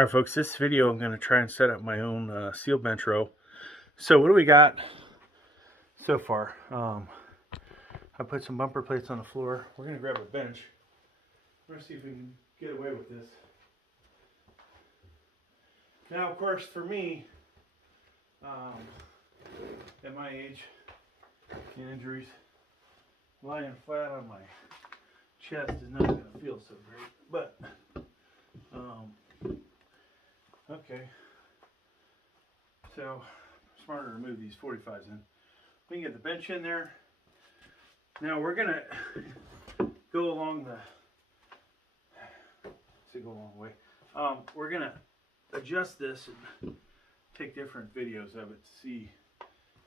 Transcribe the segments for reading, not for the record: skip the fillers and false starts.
Alright folks, this video I'm going to try and set up my own seal bench row. So what do we got so far? I put some bumper plates on the floor. We're going to grab a bench. We're going to see if we can get away with this. Now of course for me, at my age and injuries, lying flat on my chest is not going to feel so great. But, okay. So, smarter to move these 45s in. We can get the bench in there. Now we're gonna go along the, go a long way. We're gonna adjust this and take different videos of it to see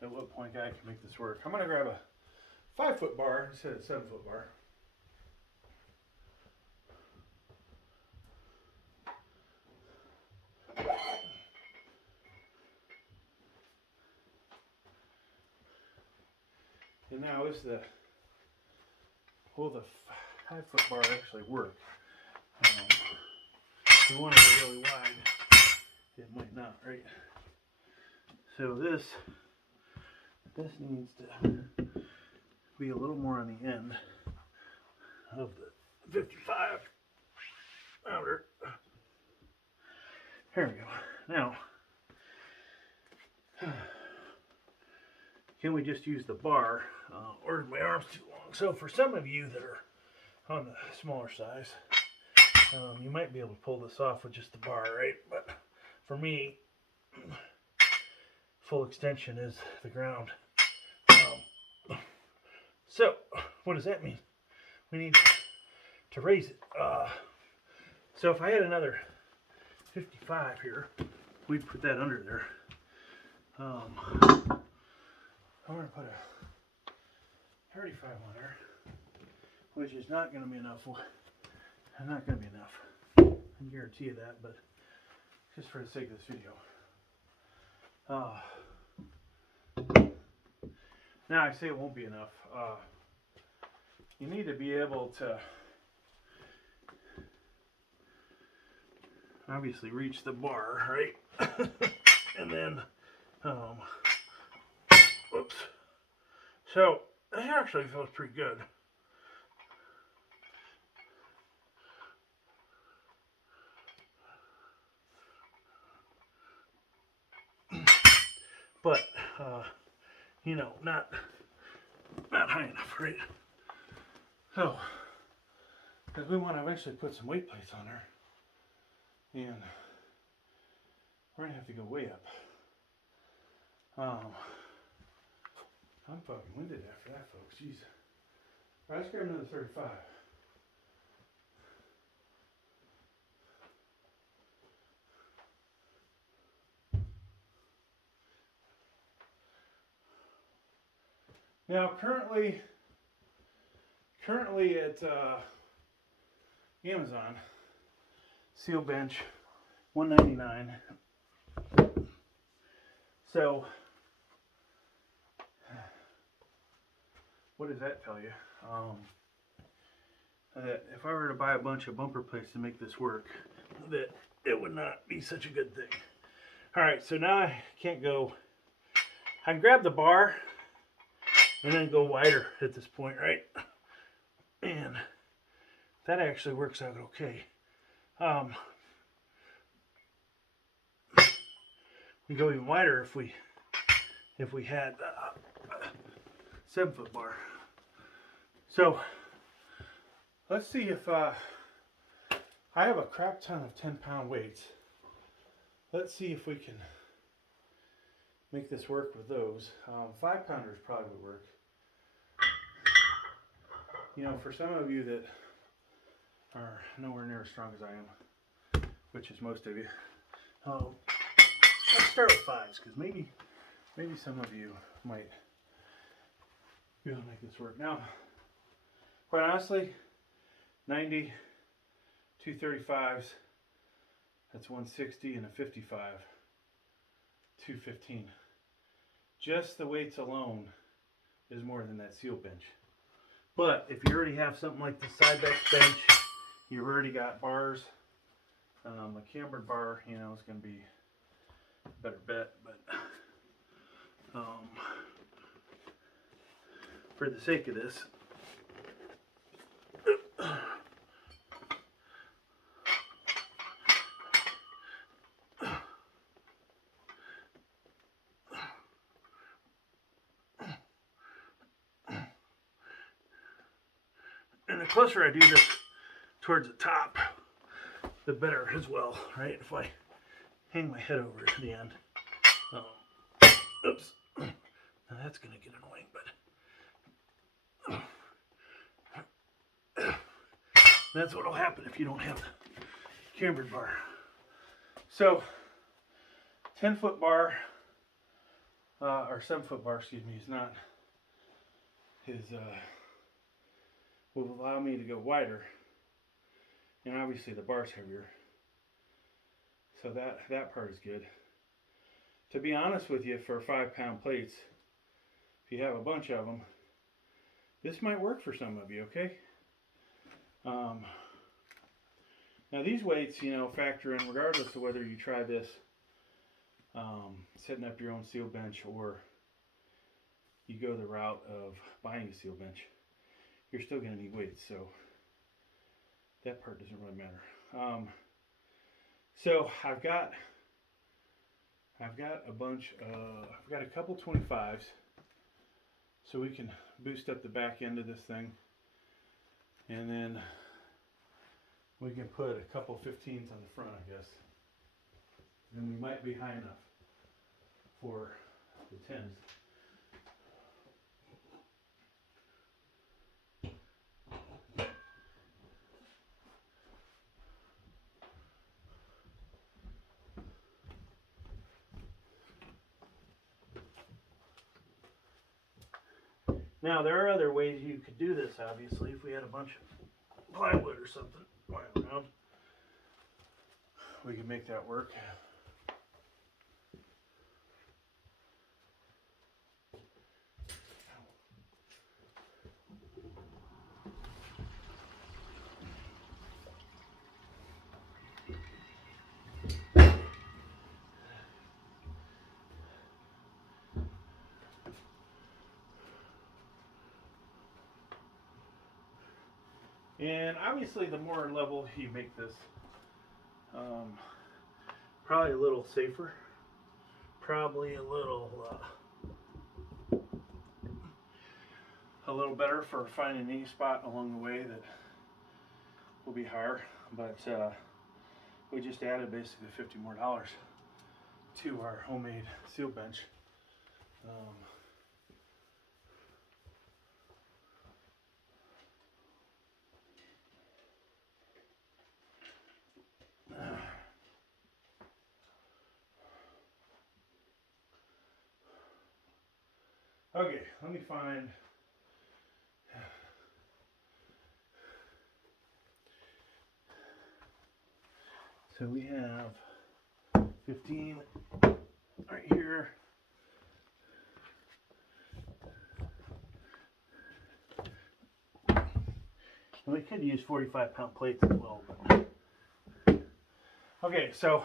at what point I can make this work. I'm gonna grab a 5-foot bar instead of a 7-foot bar. And now will the 5-foot bar actually work? If we want it really wide, it might not, right? So this needs to be a little more on the end of the 55 outer. There we go. Now, can we just use the bar, or is my arms too long? So for some of you that are on the smaller size, you might be able to pull this off with just the bar, right? But for me, full extension is the ground. So what does that mean? We need to raise it. So if I had another 55 here, we'd put that under there. I'm going to put a 35 on there, which is not going to be enough. Not going to be enough. I can guarantee you that, but just for the sake of this video. Now I say it won't be enough. You need to be able to obviously reach the bar, right? And then, whoops. So it actually feels pretty good. But you know, not high enough, right? So, because we want to eventually put some weight plates on there, and we're gonna have to go way up. I'm fucking winded after that, folks. Jeez. All right, let's grab another 35. Now, currently at Amazon, seal bench, $199. So, what does that tell you? That if I were to buy a bunch of bumper plates to make this work, that it would not be such a good thing. All right, so now I can't go. I can grab the bar and then go wider at this point, right? And that actually works out okay. We go even wider if we had a 7-foot bar. So let's see if I have a crap ton of 10-pound weights. Let's see if we can make this work with those. 5-pounders probably would work. You know, for some of you that are nowhere near as strong as I am, which is most of you, let's start with 5s, because maybe some of you might be able to make this work. Now, quite honestly, 90, 235s, that's 160, and a 55, 215. Just the weights alone is more than that seal bench. But if you already have something like the Cybex bench, you've already got bars, A cambered bar, you know, is going to be a better bet, but for the sake of this, and the closer I do this towards the top, the better as well, right? If I hang my head over to the end. Oops. Now that's going to get annoying, but that's what will happen if you don't have the cambered bar. So, 10-foot bar, or 7-foot bar, excuse me, will allow me to go wider, and obviously the bar's heavier, so that part is good. To be honest with you, for 5-pound plates, if you have a bunch of them, this might work for some of you, okay? Now these weights, you know, factor in regardless of whether you try this setting up your own seal bench or you go the route of buying a seal bench. You're still going to need weights, so that part doesn't really matter. So I've got a bunch of, I've got a couple 25s, so we can boost up the back end of this thing, and then we can put a couple 15s on the front, I guess. And we might be high enough for the 10s. Now, there are other ways you could do this, obviously, if we had a bunch of plywood or something lying around. We could make that work. And obviously, the more level you make this, probably a little safer, probably a little better for finding any spot along the way that will be higher. But we just added basically $50 more to our homemade seal bench. Okay, let me find. So we have 15 right here. And we could use 45-pound plates as well. But. Okay, so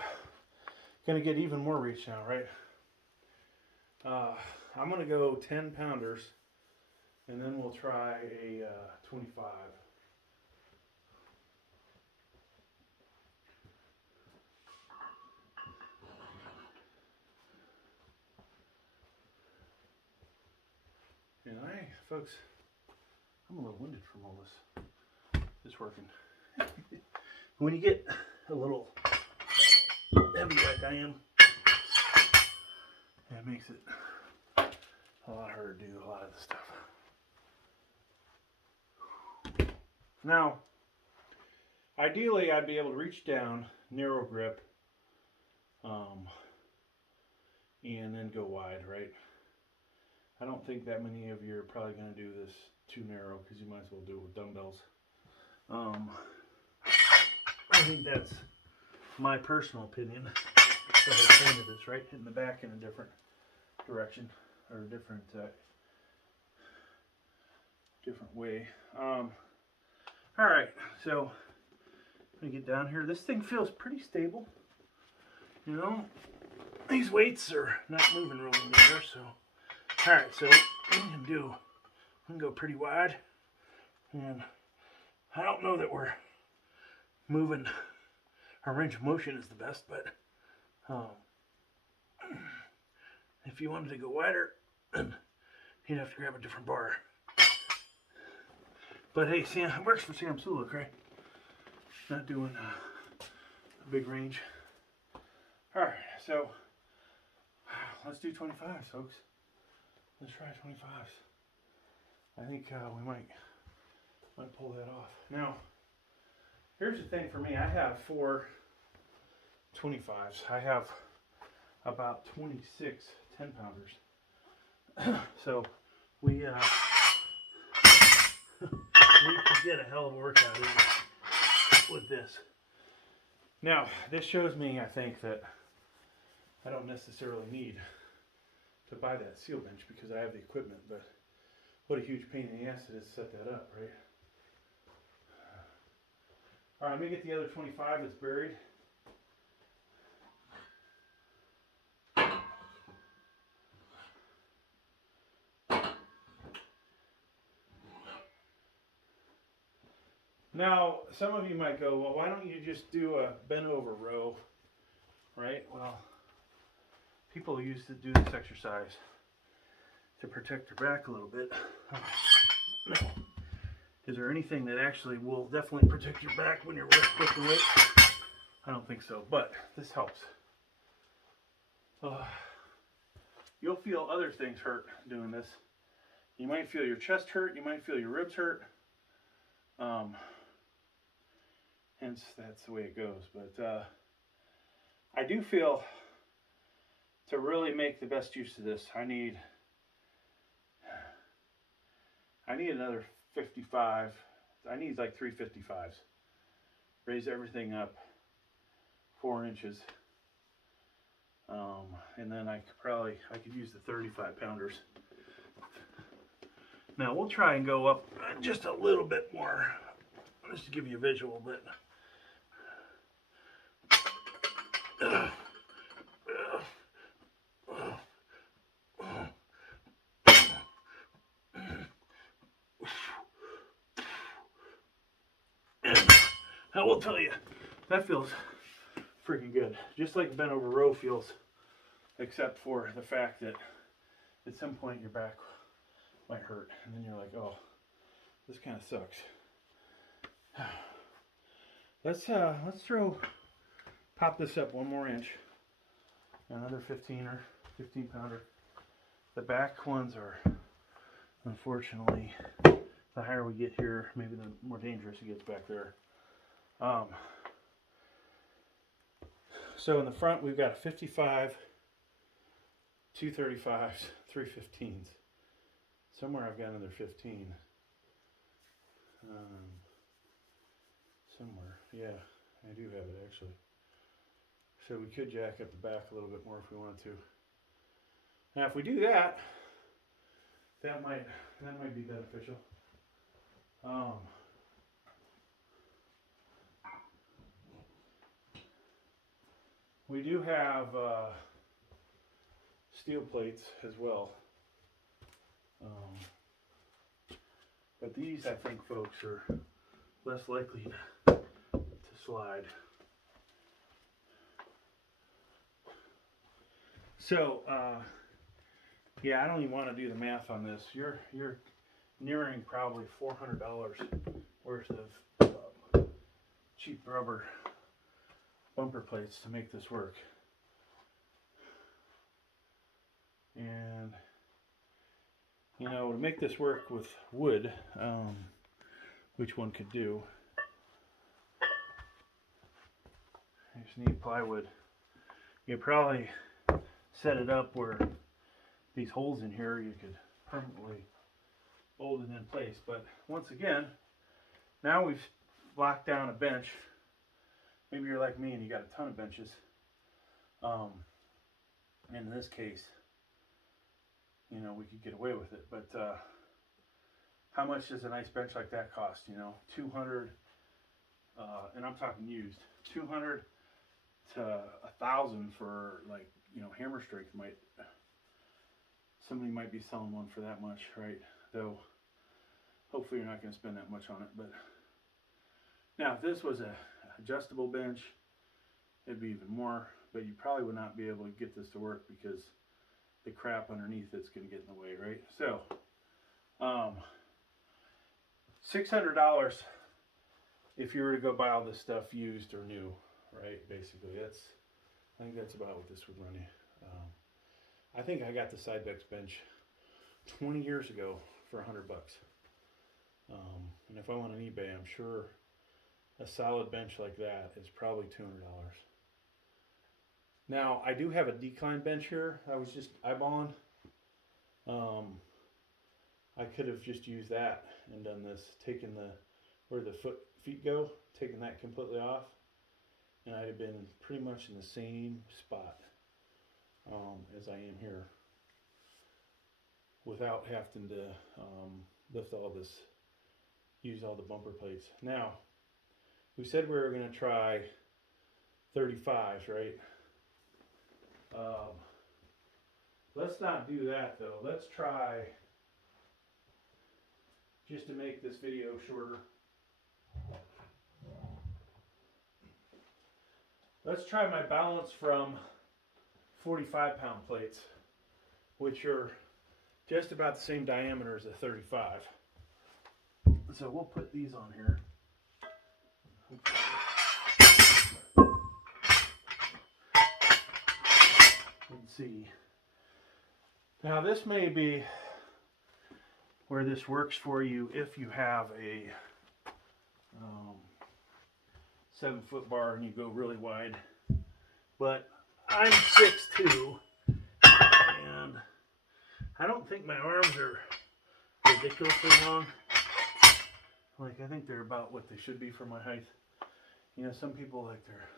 gonna get even more reach now, right? I'm gonna go 10-pounders, and then we'll try a 25. And folks, I'm a little winded from all this working. When you get a little heavy like I am, that makes it a lot harder to do a lot of the stuff. Now, ideally, I'd be able to reach down, narrow grip, and then go wide, right? I don't think that many of you are probably going to do this too narrow because you might as well do it with dumbbells. I think that's my personal opinion. So I painted this, right? Hitting the back in a different direction or a different way. All right, so I'm gonna get down here. This thing feels pretty stable. You know, these weights are not moving really near, so. All right, so what I'm gonna go pretty wide, and I don't know that we're moving. Our range of motion is the best, but if you wanted to go wider, then you'd have to grab a different bar. But hey, Sam, it works for Sam Sulek, right? Not doing a big range. All right, so let's do 25s, folks. Let's try 25s. I think we might pull that off. Now, here's the thing for me. I have 4 25s. I have about 26 10-pounders. So we could get a hell of a workout in with this. Now, this shows me, I think, that I don't necessarily need to buy that seal bench because I have the equipment, but what a huge pain in the ass it is to set that up, right? All right, let me get the other 25 that's buried. Now, some of you might go, well, why don't you just do a bent over row, right? Well, people used to do this exercise to protect their back a little bit. Is there anything that actually will definitely protect your back when you're lifting weights? I don't think so, but this helps. You'll feel other things hurt doing this. You might feel your chest hurt, you might feel your ribs hurt. Hence, that's the way it goes. But I do feel to really make the best use of this, I need another 55. I need like 3 55s. Raise everything up 4 inches. And then I could use the 35 pounders. Now we'll try and go up just a little bit more, just to give you a visual, but I will tell you, that feels freaking good. Just like bent over row feels, except for the fact that at some point your back might hurt, and then you're like, oh, this kind of sucks. Let's pop this up 1 more inch. Another 15 pounder. The back ones are, unfortunately, the higher we get here, maybe the more dangerous it gets back there. So in the front, we've got a 55, 2 35s, 3 15s. Somewhere I've got another 15. Somewhere, yeah, I do have it actually. So we could jack up the back a little bit more if we wanted to. Now, if we do that, that might be beneficial. We do have steel plates as well. But these, I think, folks, are less likely to slide. So, yeah, I don't even want to do the math on this. You're nearing probably $400 worth of cheap rubber bumper plates to make this work. And you know, to make this work with wood, which one could do, you just need plywood. You probably set it up where these holes in here you could permanently hold it in place. But once again, now we've locked down a bench. Maybe you're like me and you got a ton of benches. And in this case, you know, we could get away with it. But how much does a nice bench like that cost? You know, $200, and I'm talking used, 200 to 1,000 for, like, you know, hammer strength. Somebody might be selling one for that much, right? Though hopefully you're not going to spend that much on it. But now if this was a adjustable bench, it'd be even more, but you probably would not be able to get this to work because the crap underneath it's going to get in the way, right? So $600 if you were to go buy all this stuff used or new, right? Basically, I think that's about what this would run you. I think I got the Cybex bench 20 years ago for $100. And if I went on eBay, I'm sure a solid bench like that is probably $200. Now, I do have a decline bench here. I was just eyeballing. I could have just used that and done this, taken where the feet go, taken that completely off, and I'd have been pretty much in the same spot as I am here, without having to lift all this, use all the bumper plates. Now, we said we were going to try 35s, right? Let's not do that though. Let's try, just to make this video shorter, let's try my balance from 45-pound plates, which are just about the same diameter as a 35. So we'll put these on here. Let's see. Now this may be where this works for you if you have a 7-foot bar and you go really wide. But I'm 6'2", and I don't think my arms are ridiculously long. Like, I think they're about what they should be for my height. You know, some people, like, their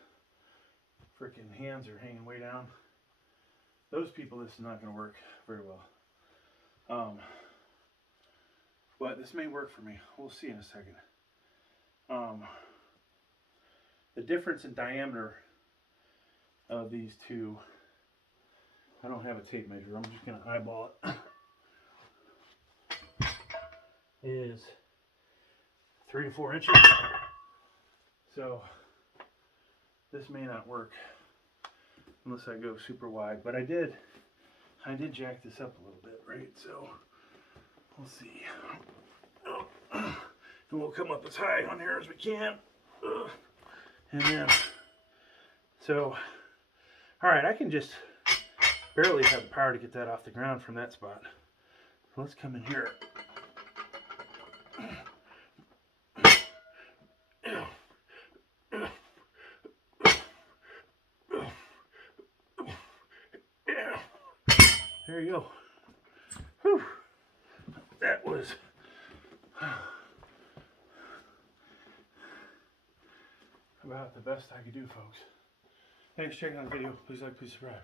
freaking hands are hanging way down. Those people, this is not going to work very well. But this may work for me. We'll see in a second. The difference in diameter of these two, I don't have a tape measure, I'm just going to eyeball it, is 3 to 4 inches. So this may not work unless I go super wide, but I did jack this up a little bit, right? So we'll see. And we'll come up as high on here as we can. And then, so, all right, I can just barely have the power to get that off the ground from that spot. So let's come in here. There you go. Whew. That was about the best I could do, folks. Thanks for checking out the video. Please like, please subscribe.